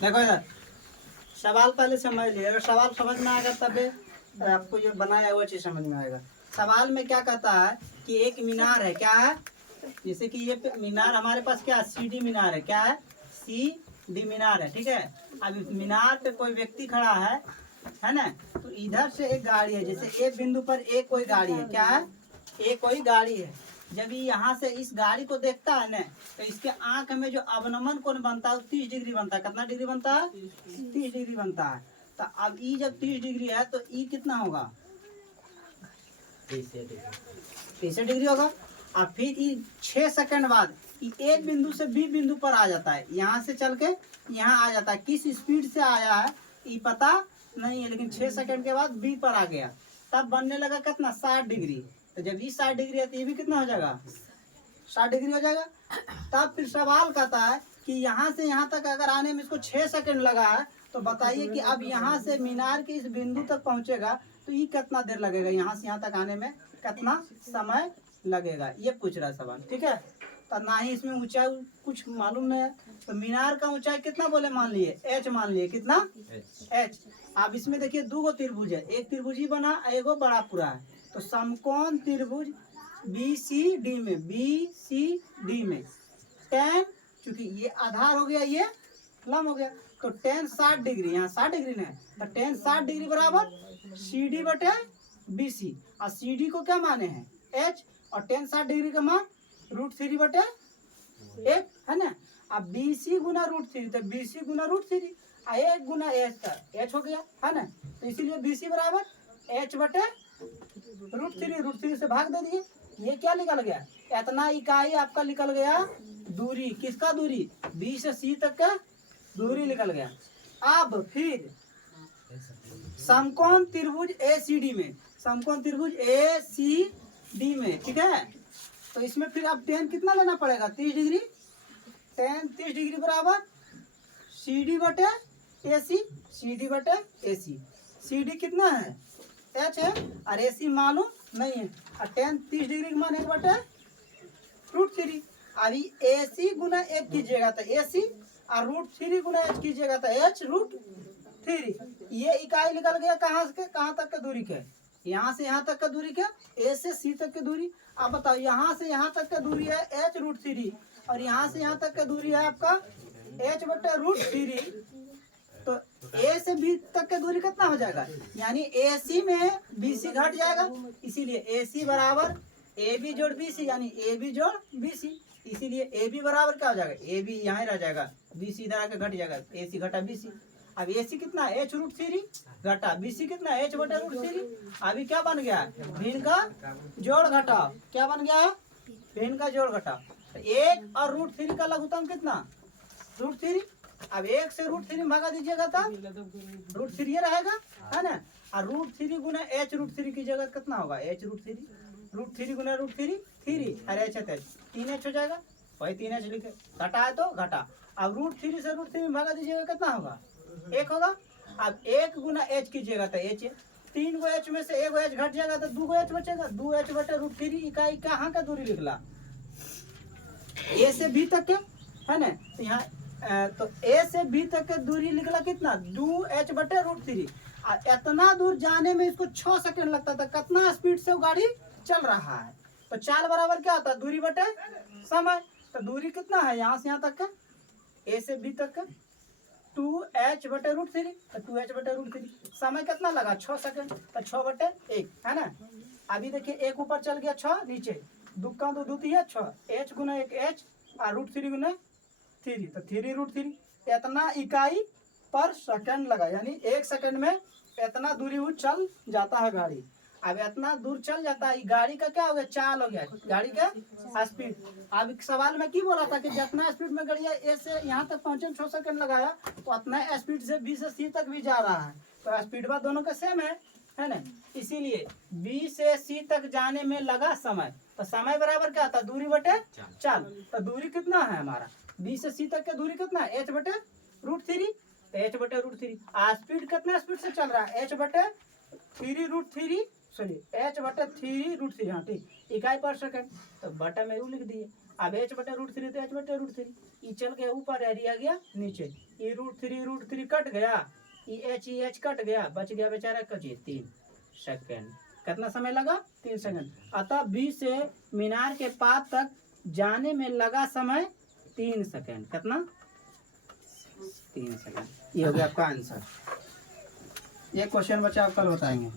देखो इधर सवाल पहले समझ लिया, अगर सवाल समझ में आएगा तब आपको जो बनाया है वो चीज़ समझ में आएगा। सवाल में क्या कहता है कि एक मीनार है, क्या है, जैसे कि ये मीनार हमारे पास क्या है, सीडी मीनार है, क्या है, सी डी मीनार है, ठीक है। अब मीनार पे कोई व्यक्ति खड़ा है ना, तो इधर से एक गाड़ी है, जैसे एक बिंदु पर एक कोई गाड़ी है, क्या है, एक कोई गाड़ी है। जब ये यहाँ से इस गाड़ी को देखता है ना, तो इसके आंख में जो अवनमन कोण बनता है वो 30 डिग्री बनता है। कितना डिग्री बनता है? 30 डिग्री बनता है। तो अब ई जब 30 डिग्री है तो ई कितना होगा? 30 डिग्री होगा। अब फिर ई 6 सेकंड बाद एक बिंदु से बी बिंदु पर आ जाता है, यहाँ से चल के यहाँ आ जाता है। किस स्पीड से आया है ये पता नहीं है, लेकिन 6 सेकंड के बाद बी पर आ गया, तब बनने लगा कितना? 60 डिग्री। तो जब ये 60 डिग्री है तो ये भी कितना हो जाएगा? 60 डिग्री हो जाएगा। तब फिर सवाल कहता है कि यहाँ से यहाँ तक अगर आने में इसको 6 सेकंड लगा है, तो बताइए कि अब यहाँ से मीनार के इस बिंदु तक पहुँचेगा तो ये कितना देर लगेगा, यहाँ से यहाँ तक आने में कितना समय लगेगा, ये पूछ रहा है सवाल, ठीक है। तो ना ही इसमें ऊंचाई कुछ मालूम नहीं है, तो मीनार का ऊंचाई कितना बोले मान लिए? एच मान लिए, कितना? एच। अब इसमें देखिए दो गो त्रिभुज है, एक त्रिभुज ही बना, एगो बड़ा पूरा है। तो समकोण त्रिभुज बी सी डी में, बी सी डी में टेन, चूंकि ये आधार हो गया, ये लंब हो गया, तो टेन 60 डिग्री, यहाँ 60 डिग्री नहीं, तो टेन 60 डिग्री बराबर सी डी बटे बी सी। और सी डी को क्या माने हैं? एच। और टेन 60 डिग्री का मान √3 बटे एक है ना। अब बी सी गुना √3, तो बी सी गुना √3, एक गुना एच का एच हो गया है ना। तो इसीलिए बी सी बराबर एच बटे √3 से भाग दे दिए, ये क्या निकल गया? इतना इकाई आपका निकल गया दूरी। किसका दूरी? बी से सी तक का दूरी निकल गया। अब फिर समकोण त्रिभुज ए सी डी में, समकोण त्रिभुज ए सी डी में, ठीक है। तो इसमें फिर अब टेन कितना लेना पड़ेगा? 30 डिग्री। टेन 30 डिग्री बराबर सी डी बटे ए सी, सी डी बटे ए सी। सी डी कितना है? एच है, और ए सी मालूम नहीं है। और टेन 30 डिग्री का मान 1 बटे √3। अभी ए सी गुना 1 कीजिएगा तो ए सी, और √3 गुना एच कीजिएगा तो एच √3। ये इकाई निकल गया कहाँ से कहाँ तक का दूरी के? यहाँ से यहाँ तक का दूरी क्या? ए से सी तक की दूरी। अब बताओ, यहाँ से यहाँ तक का दूरी है एच √3, और यहाँ से यहाँ तक का दूरी है आपका एच बटे √3। तो ए से बी तक की दूरी कितना हो जाएगा? यानी ए सी में बी सी घट जाएगा, इसीलिए ए सी बराबर ए बी जोड़ बी सी, यानी ए बी जोड़ बी सी। इसीलिए ए बी बराबर क्या हो जाएगा? ए बी यहाँ रह जाएगा, बी सी इधर आके घट जाएगा, ए सी घटा बी सी। अब ए सी कितना? एच √3 घटा बी सी कितना? एच बटे √3। अभी क्या बन गया? भिन्न का जोड़ घटाव। क्या बन गया? भिन्न का जोड़ घटाव। तो एक और √3 का लघुत्तम कितना? √3। अब एक से √3 में भागा दीजिएगा तब √3 ये रहेगा, है ना। और √3 गुना एच √3 की जगह कितना होगा? एच √3, √3 गुना √3 3, और एच है 3h हो जाएगा, वही 3h लिखे। घटा है तो घटा। अब √3 से √3 में भागा दीजिएगा कितना होगा? 1 होगा। अब 1 गुना एच कीजिएगा तो एच है, 3 गो एच में से 1 गो एच घट जाएगा तो 2 गो एच बचेगा, 2h बटे √3 इकाई कहाँ का दूरी निकला? ए से बी तक के, है ना। तो यहाँ तो ए से बी तक के दूरी निकला कितना? 2h बटे √3। और इतना दूर जाने में इसको 6 सेकंड लगता था। कितना स्पीड से वो गाड़ी चल रहा है? तो चाल बराबर क्या होता है? दूरी बटे समय। तो दूरी कितना है यहाँ से यहाँ तक का? ए से बी तक का 2h बटे √3, तो 2h बटे √3। समय कितना लगा? 6 सेकंड, तो 6 बटे 1, है ना। अभी देखिए 1 ऊपर चल गया, 6 नीचे, दुक्का तो दूती है 6, h गुना 1 h, और √3 गुना 3, तो 3 √3। इतना इकाई पर सेकंड लगा, यानी 1 सेकंड में इतना दूरी वो चल जाता है गाड़ी। अब इतना दूर चल जाता है, गाड़ी का क्या हो गया? चाल हो गया, गाड़ी का स्पीड। अब सवाल में की बोला था कि जितना स्पीड में गाड़ी ए से यहाँ तक पहुँचे में 6 सेकंड लगाया, तो उतना स्पीड से बी से सी तक भी जा रहा है, तो स्पीड बात दोनों का सेम है ना। इसीलिए बी से सी तक जाने में लगा समय, तो समय बराबर क्या था? दूरी बटे चाल। तो दूरी कितना है हमारा? बी से सी तक का दूरी कितना? एच बटे √3, तो एच बटे √3। स्पीड कितना स्पीड से चल रहा है? एच बटे 3 √3, सॉरी एच बटे 3 √3, हाँ ठीक, इकाई पर सेकंड। तो बटा में यू लिख दिए। अब h बटे रूट थ्री तो h बटे रूट थ्री, ये चल गया ऊपर, एरी आ गया नीचे, ये रूट थ्री कट गया, ये h कट गया, बच गया बेचारा कची 3 सेकेंड। कितना समय लगा? 3 सेकेंड। अतः बी से मीनार के पास तक जाने में लगा समय 3 सेकेंड। कितना? 3 सेकेंड। ये हो गया आपका आंसर। ये क्वेश्चन बच्चा आप कल बताएंगे।